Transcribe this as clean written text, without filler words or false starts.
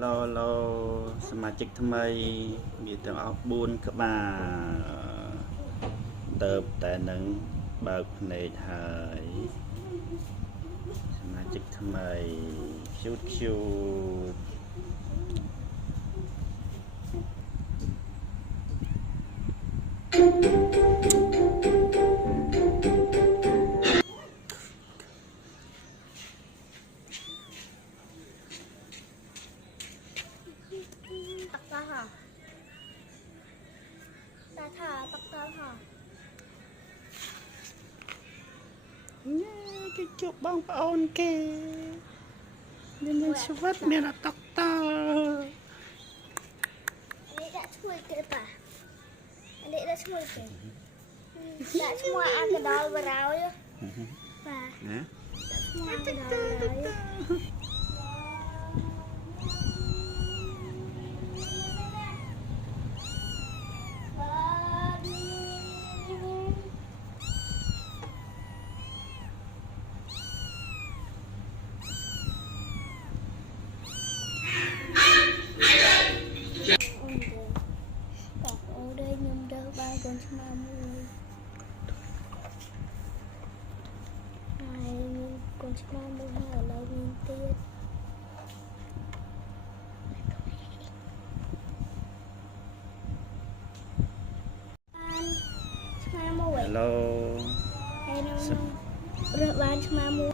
ឡូសមាជិកថ្មីមានទាំងអស់4ក្បាលទៅតែនឹងបើកភ្នែកហើយសមាជិកថ្មី cute តាថាតកតលហ៎គេជួបបងប្អូនគេមានស្វិតមានអតកតល នេះដាក់ឈ្មោះគេប៉ានេះដាក់ឈ្មោះគេដាក់ឈ្មោះអាកដលបរោយប៉ាណាដាក់ឈ្មោះអាកដលបរោយខ្ញុំដើរបាយកូនឆ្មាមួយហើយកូនឆ្មាមួយហើយឥឡូវមានទៀតបានឆ្មាមួយ Hello ហើយនឹងរើសបានឆ្មាមួយ